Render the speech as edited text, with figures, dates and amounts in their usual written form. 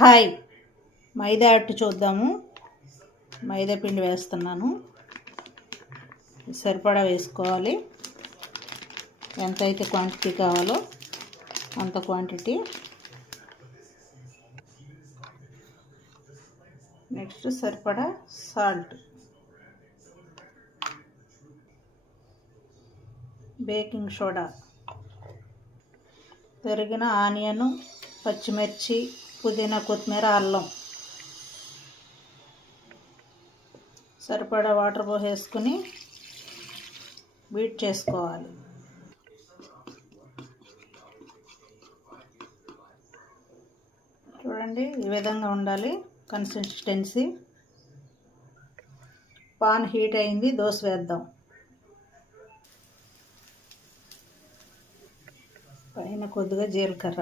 హాయ్, మైదా అట్టు చూద్దాము. మైదా పిండి వేస్తున్నాను. సరిపడా వేసుకోవాలి. ఎంత అయితే క్వాంటిటీ కావాలో అంత క్వాంటిటీ. నెక్స్ట్ సరిపడా సాల్ట్, బేకింగ్ సోడా, తరిగిన ఆనియన్, పచ్చిమిర్చి, పుదీనా, కొత్తిమీర, అల్లం. సరిపడా వాటర్ పోసేసుకుని బీట్ చేసుకోవాలి. చూడండి, ఈ విధంగా ఉండాలి కన్సిస్టెన్సీ. పాన్ హీట్ అయింది, దోశ వేద్దాం. పైన కొద్దిగా జీలకర్ర,